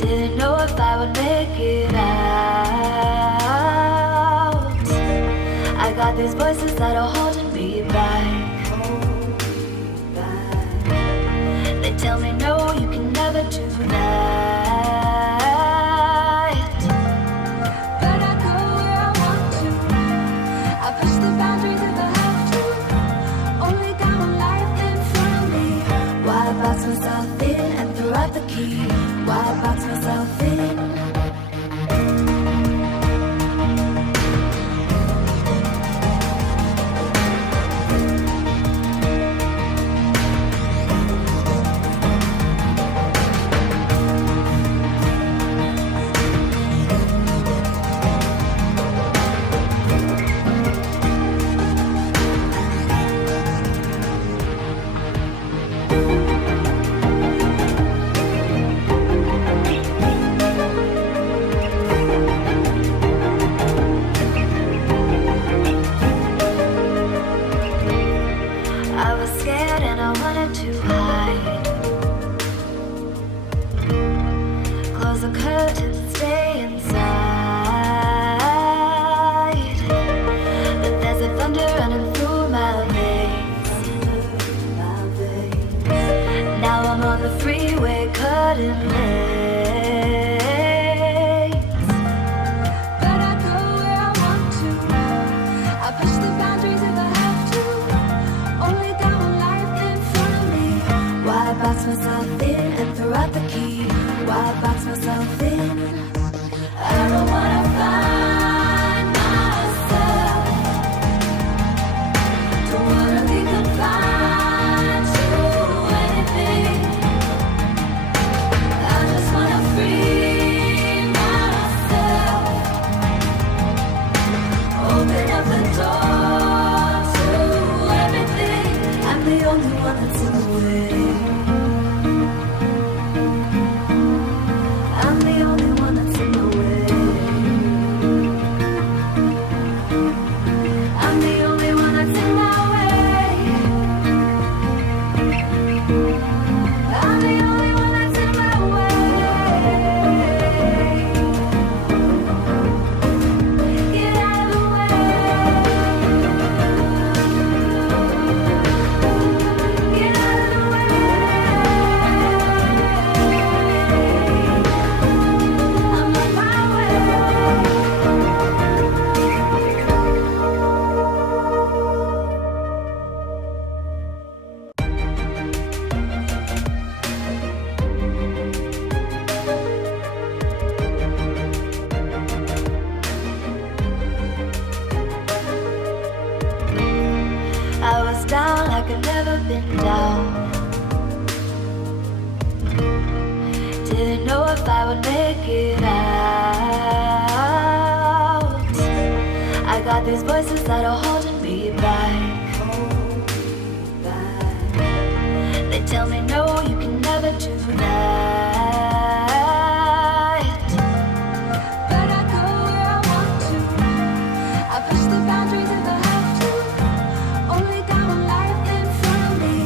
Didn't know if I would make it out. I got these voices that are holding me back. They tell me no, you can never do that. But I go where I want to. I push the boundaries if I have to. Only got one life in front of me. Why box myself in and throw out the key? Why box myself in? I was scared and I wanted to hide. Close the curtains and stay inside. But there's a thunder running through my veins. Now I'm on the freeway cutting lanes. But I go where I want to. I push the boundaries if I have to. Only got one life in front of me. Why box myself in and throw out the key? Why box myself in? I don't wanna find myself. Don't wanna be confined to anything. I just wanna free myself. Open up the door to everything. I'm the only one that's in the way. I'm the only one that's in the way. I'm the only one that's in my way. I'm the only one that's in my way. Get out of the way. Get out of the way. I'm on my way. I was down like I'd never been down. Didn't know if I would make it out. I got these voices that are holding me back. They tell me no, you can never do that. But I go where I want to. I push the boundaries if I have to. Only got one life in front of me.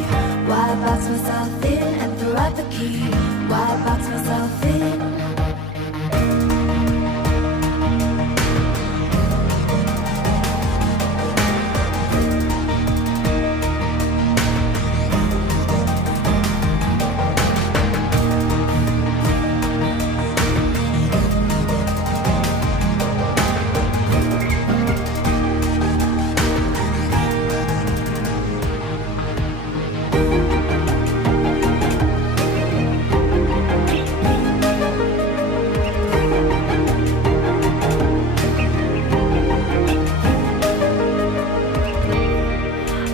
Why box myself in and throw out the key? Why box myself in?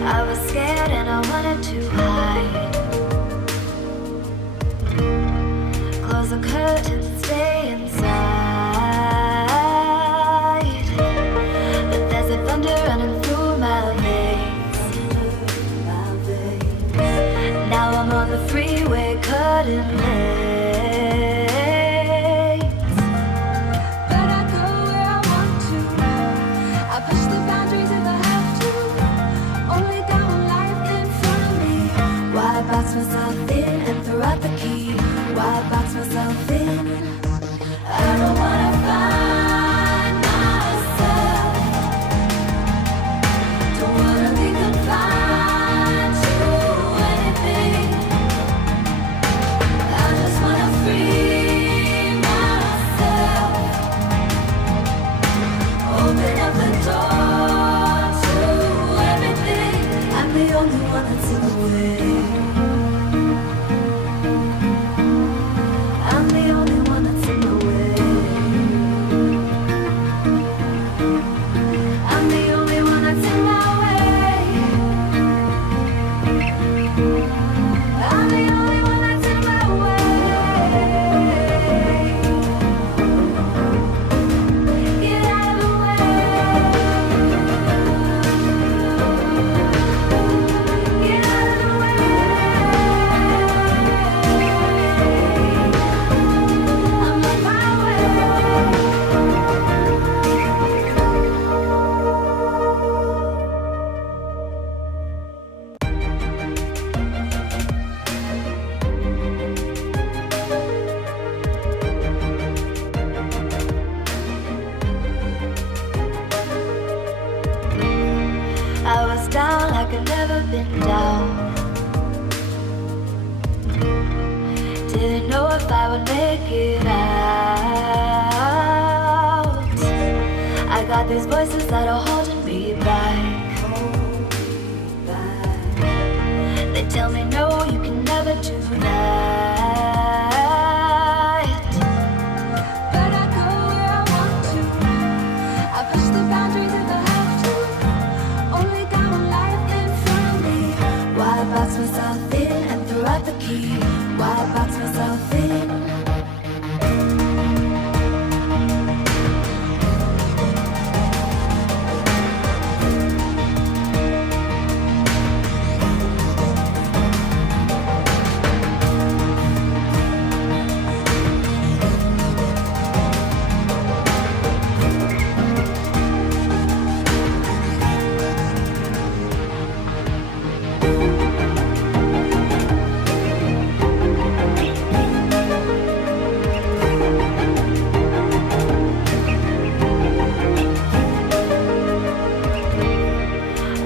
I was scared and I wanted to hide. Close the curtains and stay inside. But there's a thunder running through my veins. Now I'm on the freeway cutting lanes. But I go where I want to. I push the boundaries if I have to. Only got one life in front of me. Why box myself in and throw out the key? Why box myself in? Didn't know if I would make it out. I got these voices that are holding me back. They tell me no, you can never do that. But I go where I want to. I push the boundaries if I have to. Only got one life in front of me. Why box myself in and throw out the key? Why box myself in?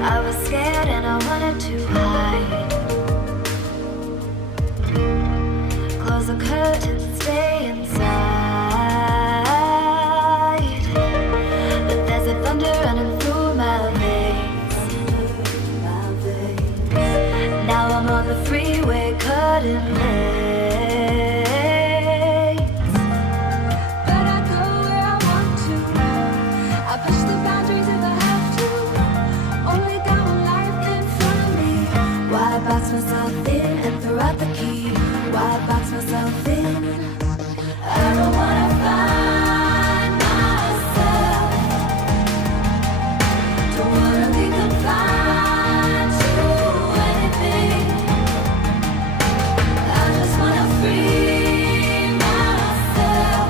I was scared and I wanted to hide. Close the curtains, stay inside. But there's a thunder running through my veins. Now I'm on the freeway cutting lanes. But I go where I want to. I push the boundaries if I have to. Only got one life in front of me. Why box myself in and throw out the key? Why box myself in? I don't wanna find myself. Don't wanna be confined to anything. I just wanna free myself.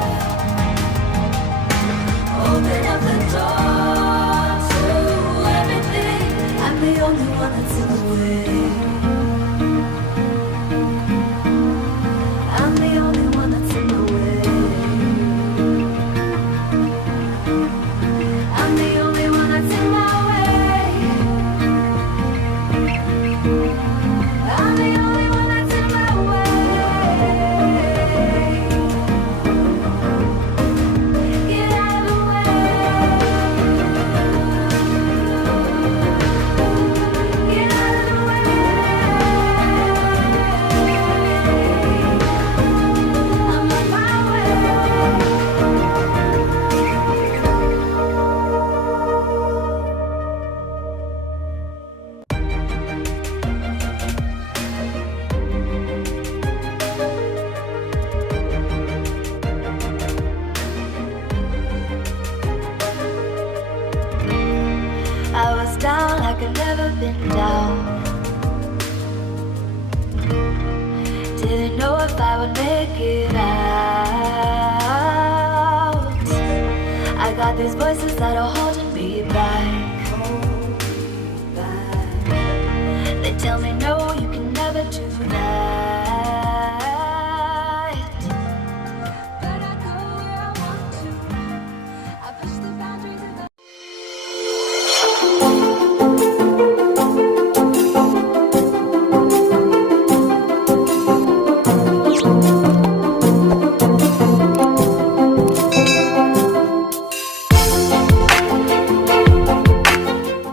Open up the door to everything. I'm the only one that's in the way. I'm the only one that's in the way. I'm the only one that's in my way. I'm the only one that's in my way. Get out of the way. Get out of the way. I'm on my way. I was down like I'd never been down. Didn't know if I would make it out. I got these voices that are holding me back. They tell me